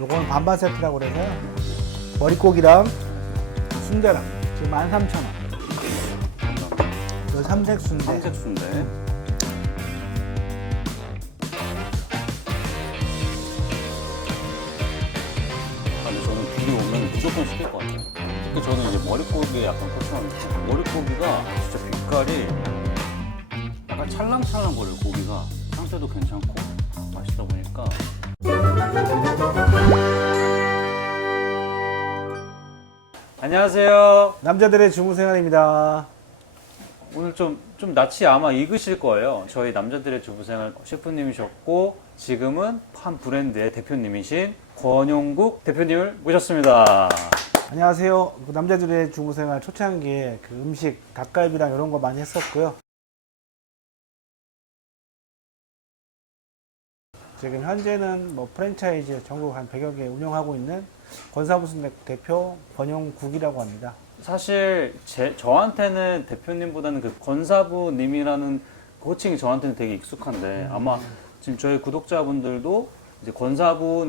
요건 반반 세트라고 그래서 머릿고기랑 순대랑 지금 13,000원. 요 삼색 순대. 삼색 순대. 아니 저는 비리 오면 무조건 시킬 것 같아요. 특히 저는 이제 머릿고기에 약간 꽂혀있는데 머릿고기가 진짜 빛깔이 약간 찰랑찰랑거려요. 고기가 상태도 괜찮고 맛있다 보니까. 안녕하세요. 남자들의 주부생활입니다. 오늘 좀 낯이 아마 익으실 거예요. 저희 남자들의 주부생활 셰프님이셨고 지금은 한 브랜드의 대표님이신 권용국 대표님을 모셨습니다. 안녕하세요. 그 남자들의 주부생활 초창기에 그 음식 닭갈비랑 이런 거 많이 했었고요. 지금 현재는 뭐 프랜차이즈 전국 한 100여 개 운영하고 있는 권사부 순대 대표 권용국이라고 합니다. 사실 저한테는 대표님보다는 그 권사부님이라는 그 호칭이 저한테는 되게 익숙한데 아마 지금 저희 구독자분들도 이제 권사부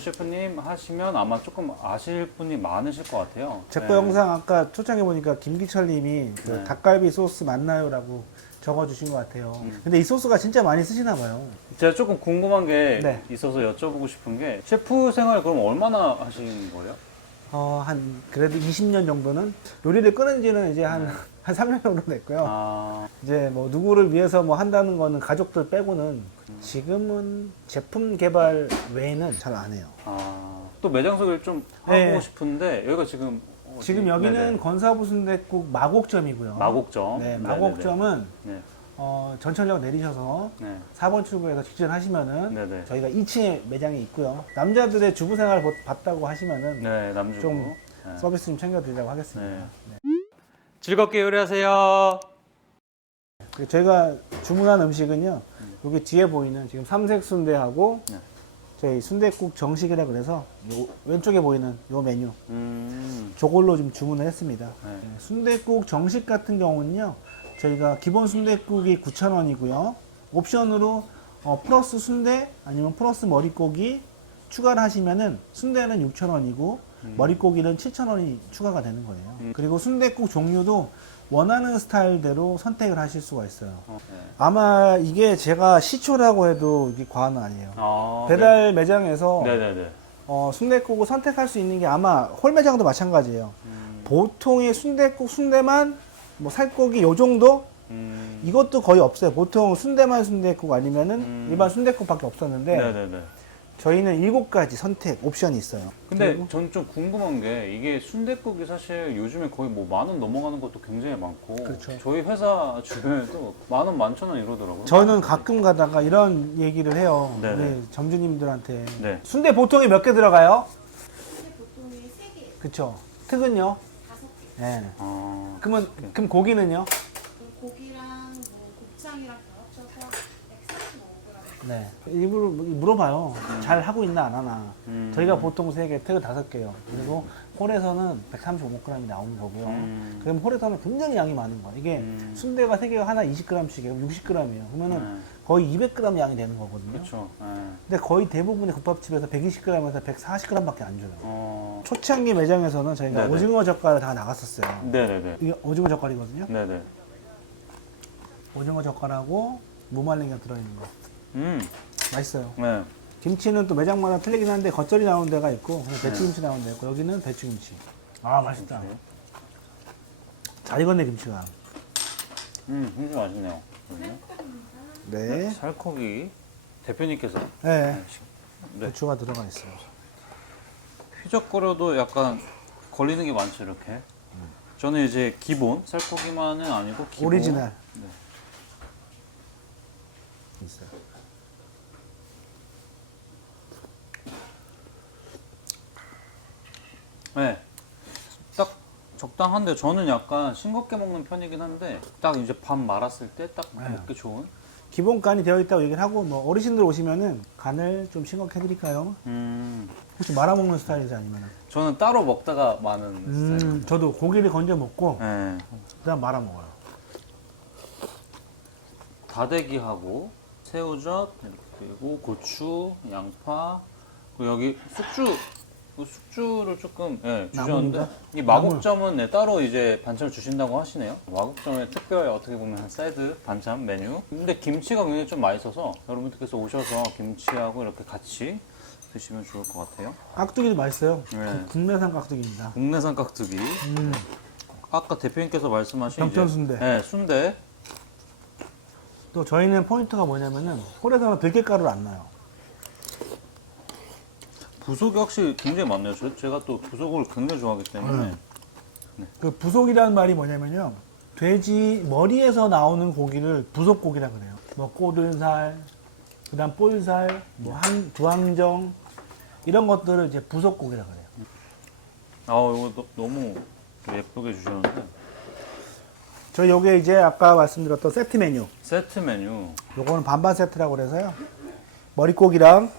셰프님 하시면 아마 조금 아실 분이 많으실 것 같아요. 제 거 네. 영상 아까 초창에 보니까 김기철 님이 그 네. 닭갈비 소스 맞나요? 라고 적어주신 것 같아요. 근데 이 소스가 진짜 많이 쓰시나 봐요. 제가 조금 궁금한 게 네. 있어서 여쭤보고 싶은 게 셰프 생활 그럼 얼마나 하신 거예요? 한 그래도 20년 정도는 요리를 끊은 지는 이제 한 3년 정도 됐고요. 아, 이제 뭐 누구를 위해서 뭐 한다는 거는 가족들 빼고는 지금은 제품 개발 외에는 잘 안 해요. 또 매장 소개를 좀 하고 네. 싶은데 여기가 지금 어디? 지금 여기는 네네. 권사부 순댓국 마곡점이고요. 마곡점. 네, 네네네. 마곡점은 네. 전철역 내리셔서 네. 4번 출구에서 직진하시면은 네네. 저희가 2층에 매장이 있고요. 남자들의 주부 생활 봤다고 하시면은 네, 남주부. 좀 네. 서비스 좀 챙겨드리려고 하겠습니다. 네. 네. 즐겁게 요리하세요. 그리고 저희가 주문한 음식은요. 여기 뒤에 보이는 지금 삼색 순대하고 네. 저희 순댓국 정식이라 그래서 요 왼쪽에 보이는 요 메뉴 저걸로 좀 주문을 했습니다. 네. 네, 순댓국 정식 같은 경우는요. 저희가 기본 순댓국이 9,000원이고요. 옵션으로 플러스 순대 아니면 플러스 머릿고기 추가를 하시면은 순대는 6,000원이고 머릿고기는 7,000원이 추가가 되는 거예요. 그리고 순댓국 종류도 원하는 스타일대로 선택을 하실 수가 있어요. 네. 아마 이게 제가 시초라고 해도 이게 과언은 아니에요. 아, 배달 매장에서 네네네. 순댓국을 선택할 수 있는 게 아마 홀 매장도 마찬가지예요. 보통의 순댓국 순대만 뭐 살코기 요 정도 이것도 거의 없어요. 보통 순대만 순댓국 아니면은 일반 순댓국밖에 없었는데 네네네. 저희는 7가지 선택 옵션이 있어요. 근데 그리고 전 좀 궁금한 게 이게 순댓국이 사실 요즘에 거의 뭐 10,000원 넘어가는 것도 굉장히 많고 그렇죠. 저희 회사 주변에도 10,000원, 11,000원 이러더라고요. 저는 가끔 가다가 이런 얘기를 해요. 네네. 우리 점주님들한테. 네. 순대 보통에 몇 개 들어가요? 근데 보통이 3개, 그쵸. 특은요? 5개. 네. 아, 그럼 고기는요? 고기랑 뭐 곱창이랑 다 합쳐서 135g. 네. 일부러 물어봐요. 잘 하고 있나 안 하나. 저희가 보통 3개, 특은 5개요. 그리고 홀에서는 135g이 나오는 거고요. 그럼 홀에서는 굉장히 양이 많은 거예요. 이게 순대가 3개가 하나 20g씩이에요. 60g이에요. 그러면은 거의 200g 양이 되는 거거든요. 그렇죠. 네. 근데 거의 대부분의 국밥집에서 120g에서 140g밖에 안 줘요. 어, 초창기 매장에서는 저희가 네네. 오징어 젓갈을 다 나갔었어요. 네네네. 이게 오징어 젓갈이거든요. 네네. 오징어 젓갈하고 무말랭이가 들어있는 거. 맛있어요. 네. 김치는 또 매장마다 틀리긴 한데 겉절이 나오는 데가 있고 그냥 배추김치 나오는 데 있고 여기는 배추김치. 아 맛있다. 잘 익었네 김치가. 진짜 맛있네요. 네. 살코기 대표님께서 네. 네. 배추가 들어가 있어요. 휘적거려도 약간 걸리는 게 많죠 이렇게. 저는 이제 기본 살코기만은 아니고 기본 오리지널 네. 있어요. 네. 딱 적당한데 저는 약간 싱겁게 먹는 편이긴 한데 딱 이제 밥 말았을 때 딱 네. 먹기 좋은. 기본 간이 되어 있다고 얘기를 하고 뭐 어르신들 오시면은 간을 좀 싱겁게 해드릴까요? 혹시 말아 먹는 스타일이지 아니면? 저는 따로 먹다가 많은 스타일. 저도 고기를 건져 먹고 네. 그다음 말아 먹어요. 다대기하고 새우젓 그리고 고추, 양파 그 여기 숙주를 조금 주셨는데 나물인가? 이 마곡점은 따로 이제 반찬을 주신다고 하시네요. 마곡점의 특별 어떻게 보면 새드 반찬 메뉴. 근데 김치가 굉장히 좀 맛있어서 여러분들께서 오셔서 김치하고 이렇게 같이 드시면 좋을 것 같아요. 깍두기도 맛있어요. 네. 국내산 깍두기입니다. 국내산 깍두기. 아까 대표님께서 말씀하신 병천 이제- 순대. 네, 순대. 또 저희는 포인트가 뭐냐면은 홀에서는 들깨가루를 안 넣어요. 부속이 확실히 굉장히 많네요. 제가 또 부속을 굉장히 좋아하기 때문에. 그 부속이라는 말이 뭐냐면요. 돼지 머리에서 나오는 고기를 부속고기라 그래요. 뭐 꼬들살, 그다음 볼살, 뭐 두항정 이런 것들을 이제 부속고기라 그래요. 이거 너무 예쁘게 주셨는데. 저희 요게 이제 아까 말씀드렸던 세트 메뉴. 세트 메뉴. 요거는 반반 세트라고 그래서요. 머릿고기랑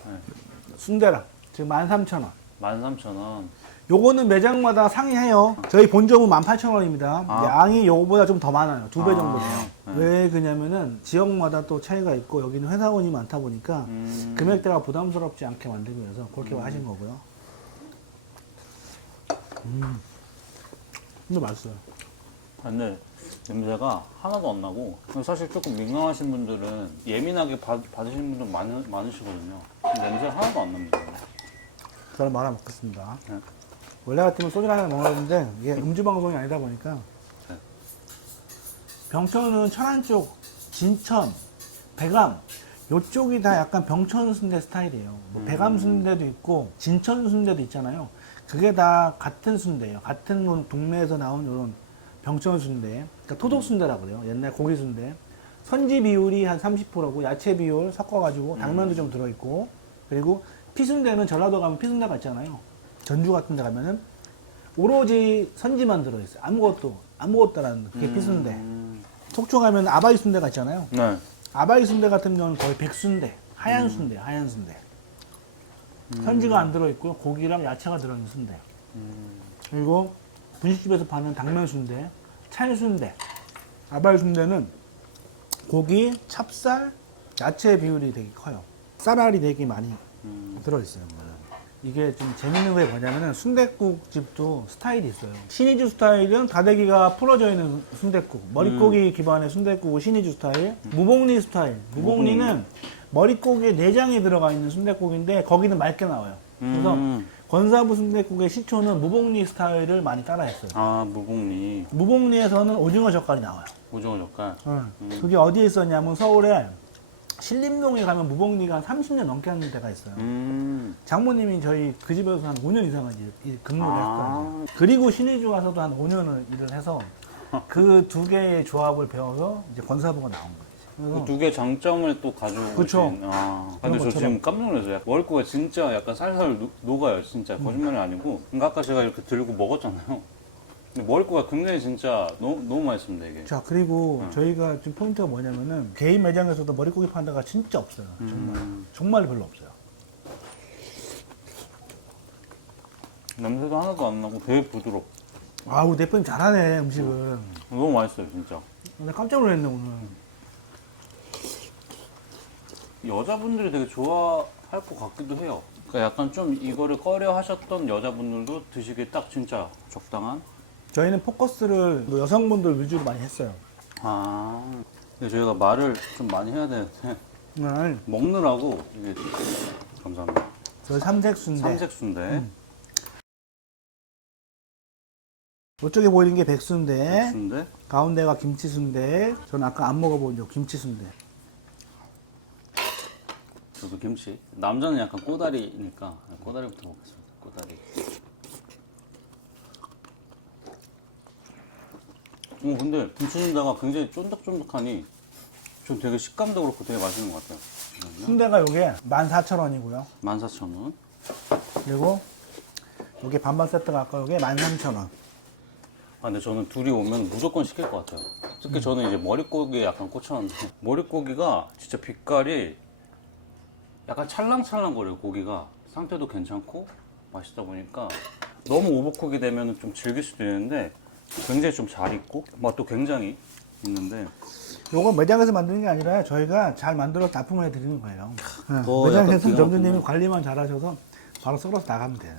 순대랑 지금 13,000원. 13,000원. 요거는 매장마다 상이해요. 저희 본점은 18,000원입니다. 양이 요거보다 좀 더 많아요. 2배 정도 돼요. 네. 왜 그러냐면은 지역마다 또 차이가 있고 여기는 회사원이 많다 보니까 금액대가 부담스럽지 않게 만들기 위해서 그렇게 하신 거고요. 근데 맛있어요. 근데 냄새가 하나도 안 나고 사실 조금 민감하신 분들은 예민하게 받으시는 분들 많으시거든요. 근데 냄새 하나도 안 납니다. 저는 말아 먹겠습니다. 네. 원래 같으면 소주 하나 먹었는데 이게 음주 방송이 아니다 보니까 네. 병천은 천안 쪽, 진천, 배감 요쪽이 다 약간 병천 순대 스타일이에요. 뭐 배감 순대도 있고 진천 순대도 있잖아요. 그게 다 같은 순대예요. 같은 동네에서 나온 이런 병천 순대, 그러니까 토독 순대라고 그래요. 옛날 고기 순대. 선지 비율이 한 30%고 야채 비율 섞어가지고 당면도 좀 들어있고 그리고 피순대는 전라도 가면 피순대가 있잖아요. 전주 같은 데 가면은 오로지 선지만 들어있어요. 아무것도라는 그게 피순대. 속초 가면 아바이 순대가 있잖아요. 네. 아바이 순대 같은 경우는 거의 백순대, 하얀 순대, 하얀 순대. 선지가 안 들어있고요. 고기랑 야채가 들어있는 순대. 그리고 분식집에서 파는 당면 순대, 찰 순대. 아바이 순대는 고기, 찹쌀, 야채 비율이 되게 커요. 쌀알이 되게 많이 들어있어요. 이게 좀 재밌는 게 뭐냐면은 순댓국 집도 스타일이 있어요. 신이주 스타일은 다대기가 풀어져 있는 순댓국, 머릿고기 기반의 순댓국은 신이주 스타일, 무복리 스타일. 무복리는 머릿고기에 내장이 들어가 있는 순댓국인데 거기는 맑게 나와요. 그래서 권사부 순댓국의 시초는 무복리 스타일을 많이 따라했어요. 무복리. 무복리에서는 오징어 젓갈이 나와요. 오징어 젓갈. 그게 어디에 있었냐면 서울에 신림동에 가면 무복리가 한 30년 넘게 하는 데가 있어요. 장모님이 저희 그 집에서 한 5년 이상을 근무를 했거든요. 그리고 신의주 가서도 한 5년을 일을 해서 그 두 개의 조합을 배워서 이제 권사부가 나온 거예요. 그 두 개 장점을 또 가지고 그쵸. 오신. 근데 그런 저 것처럼. 지금 깜짝 놀랐어요. 머릿고기가 진짜 약간 살살 녹아요. 진짜 거짓말이 아니고. 그러니까 아까 제가 이렇게 들고 먹었잖아요. 근데 머릿고기가 굉장히 진짜 너무 맛있습니다 이게. 자, 그리고 저희가 지금 포인트가 뭐냐면은 개인 매장에서도 머릿고기 파는 데가 진짜 없어요. 정말 별로 없어요. 냄새도 하나도 안 나고 되게 부드럽고 아우, 대표님 잘하네, 음식을. 너무 맛있어요 진짜. 나 깜짝 놀랐네, 오늘. 여자분들이 되게 좋아할 것 같기도 해요. 그러니까 약간 좀 이거를 꺼려 하셨던 여자분들도 드시기에 딱 진짜 적당한. 저희는 포커스를 여성분들 위주로 많이 했어요. 근데 저희가 말을 좀 많이 해야 되는데 네. 먹느라고 이게 감사합니다. 저 삼색순대. 삼색순대, 이쪽에 보이는 게 백순대. 순대. 가운데가 김치순대. 저는 아까 안 먹어본 요 김치순대. 저도 김치. 남자는 약간 꼬다리니까 꼬다리부터 먹겠습니다. 꼬다리. 근데 김치순대가 굉장히 쫀득쫀득하니 좀 되게 식감도 그렇고 되게 맛있는 것 같아요. 순대가 요게 14,000원이고요. 14,000원. 그리고 요게 반반 세트가 아까 요게 13,000원. 근데 저는 둘이 오면 무조건 시킬 것 같아요. 특히 저는 이제 머릿고기에 약간 꽂혔는데 머릿고기가 진짜 빛깔이 약간 찰랑찰랑거려요. 고기가 상태도 괜찮고 맛있다 보니까 너무 오버쿡이 되면 좀 즐길 수도 있는데 굉장히 좀 잘 익고 맛도 굉장히 있는데 요건 매장에서 만드는 게 아니라 저희가 잘 만들어서 납품을 해드리는 거예요. 네, 더 매장에서 약간 점주님이 그냥 관리만 잘하셔서 바로 썰어서 나가면 돼요.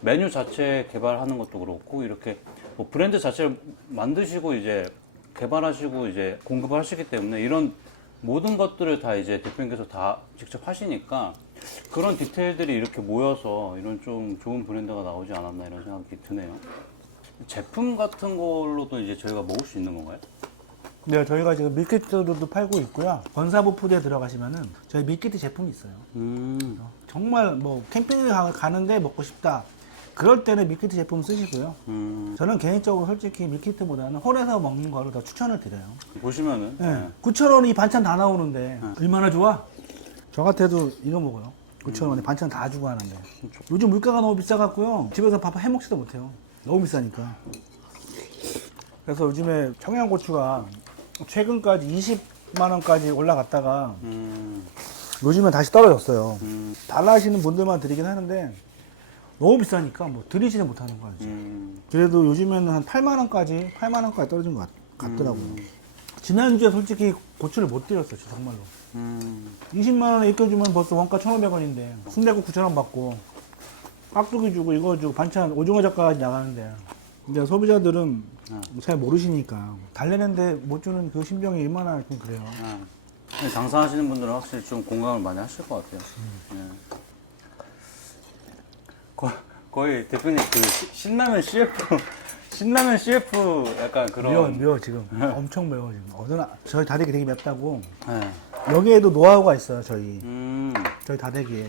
메뉴 자체 개발하는 것도 그렇고 이렇게 뭐 브랜드 자체를 만드시고 이제 개발하시고 이제 공급을 하시기 때문에 이런 모든 것들을 다 이제 대표님께서 다 직접 하시니까 그런 디테일들이 이렇게 모여서 이런 좀 좋은 브랜드가 나오지 않았나 이런 생각이 드네요. 제품 같은 걸로도 이제 저희가 먹을 수 있는 건가요? 네, 저희가 지금 밀키트도 팔고 있고요. 건사부 푸드에 들어가시면은 저희 밀키트 제품이 있어요. 정말 뭐 캠핑을 가는데 먹고 싶다. 그럴 때는 밀키트 제품 쓰시고요. 저는 개인적으로 솔직히 밀키트보다는 홀에서 먹는 거를 더 추천을 드려요. 보시면은 네. 9,000원이 반찬 다 나오는데 얼마나 좋아? 저 같아도 이거 먹어요. 9,000원에 반찬 다 주고 하는데. 요즘 물가가 너무 비싸갖고요. 집에서 밥 해먹지도 못해요. 너무 비싸니까. 그래서 요즘에 청양고추가 최근까지 20만 원까지 올라갔다가 요즘은 다시 떨어졌어요. 달라 하시는 분들만 드리긴 하는데 너무 비싸니까 뭐 드리지는 못하는 거예요. 그래도 요즘에는 한 8만 원까지 떨어진 것 같더라고요. 지난주에 솔직히 고추를 못 드렸어요, 정말로. 20만 원에 익혀주면 벌써 원가 1,500원인데 순대국 9,000원 받고 깍두기 주고 이거 주고 반찬 오징어 젓갈까지 나가는데 근데 소비자들은 잘 모르시니까 달래는데 못 주는 그 심정이 얼마나 좀 그래요. 장사하시는 분들은 확실히 좀 공감을 많이 하실 것 같아요. 네. 거의 대표님 그 신라면 CF 약간 그런 매워 지금. 엄청 매워 지금. 어제나 저희 다대기 되게 맵다고. 네. 여기에도 노하우가 있어요, 저희 다대기에.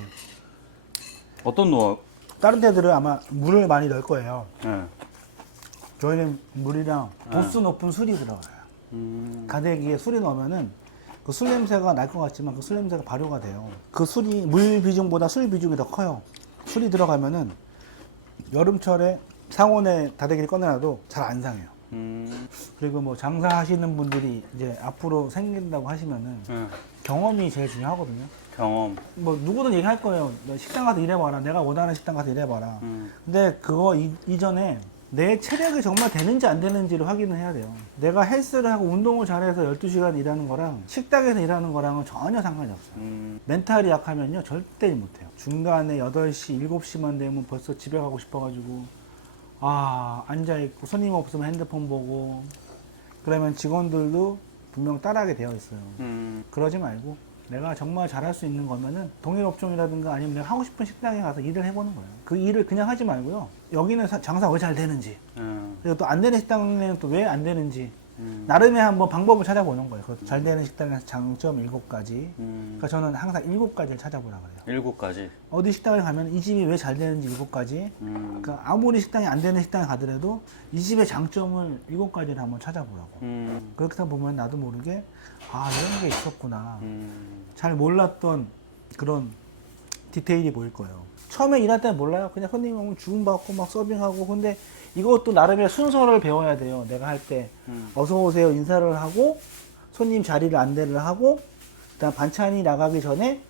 어떤 노하우? 다른 데들은 아마 물을 많이 넣을 거예요. 네. 저희는 물이랑 도수 높은 술이 들어가요. 다대기에 술이 넣으면은 그 술 냄새가 날 것 같지만 그 술 냄새가 발효가 돼요. 그 술이 물 비중보다 술 비중이 더 커요. 술이 들어가면은 여름철에 상온에 다대기를 꺼내놔도 잘 안 상해요. 그리고 뭐 장사하시는 분들이 이제 앞으로 생긴다고 하시면은 경험이 제일 중요하거든요. 경험. 뭐 누구든 얘기할 거예요. 너 식당 가서 일해봐라. 내가 원하는 식당 가서 일해봐라. 근데 그거 이전에 내 체력이 정말 되는지 안 되는지를 확인을 해야 돼요. 내가 헬스를 하고 운동을 잘해서 12시간 일하는 거랑 식당에서 일하는 거랑은 전혀 상관이 없어요. 멘탈이 약하면요 절대 일 못해요. 중간에 8시, 7시만 되면 벌써 집에 가고 싶어가지고 앉아있고 손님 없으면 핸드폰 보고 그러면 직원들도 분명 따라하게 되어 있어요. 그러지 말고 내가 정말 잘할 수 있는 거면은 동일 업종이라든가 아니면 내가 하고 싶은 식당에 가서 일을 해보는 거예요. 그 일을 그냥 하지 말고요. 여기는 장사 왜 잘 되는지 그리고 또 안 되는 식당에는 또 왜 안 되는지 나름의 한번 방법을 찾아보는 거예요. 잘 되는 식당에서 장점 7가지. 그러니까 저는 항상 7가지를 찾아보라 그래요. 7가지. 어디 식당에 가면 이 집이 왜 잘 되는지 7가지. 그러니까 아무리 식당이 안 되는 식당에 가더라도 이 집의 장점을 7가지를 한번 찾아보라고. 그렇게 보면 나도 모르게 이런 게 있었구나. 잘 몰랐던 그런 디테일이 보일 거예요. 처음에 일할 때는 몰라요. 그냥 손님 오면 주문받고 막 서빙하고. 근데 이것도 나름의 순서를 배워야 돼요. 내가 할 때 어서 오세요 인사를 하고 손님 자리를 안내를 하고 그다음 반찬이 나가기 전에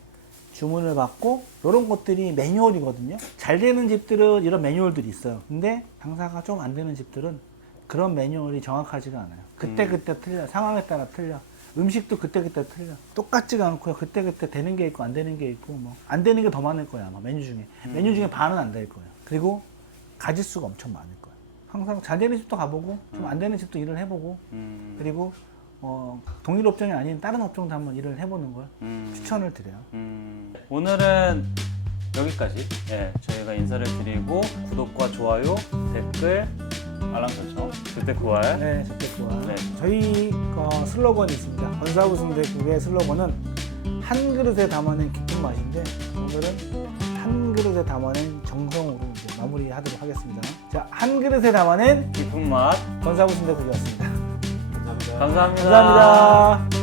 주문을 받고 이런 것들이 매뉴얼이거든요. 잘 되는 집들은 이런 매뉴얼들이 있어요. 근데 장사가 좀 안 되는 집들은 그런 매뉴얼이 정확하지가 않아요. 그때그때 틀려. 상황에 따라 틀려. 음식도 그때그때 틀려. 똑같지가 않고요. 그때그때 되는 게 있고 안 되는 게 있고 뭐 안 되는 게 더 많을 거야 아마 메뉴 중에. 메뉴 중에 반은 안 될 거예요. 그리고 가짓수가 엄청 많을 거예요. 항상 잘 되는 집도 가보고 좀 안 되는 집도 일을 해보고 그리고 동일 업종이 아닌 다른 업종도 한번 일을 해보는 걸 추천을 드려요. 오늘은 여기까지 저희가 인사를 드리고 구독과 좋아요, 댓글, 알람 설정, 재택구할. 네, 재택구할. 네. 저희 슬로건이 있습니다. 건사부 순댓국의 슬로건은 한 그릇에 담아낸 깊은 맛인데 오늘은 한 그릇에 담아낸 정성으로 이제 마무리하도록 하겠습니다. 자, 한 그릇에 담아낸 깊은 맛. 건사부 순댓국이었습니다. 감사합니다. 감사합니다.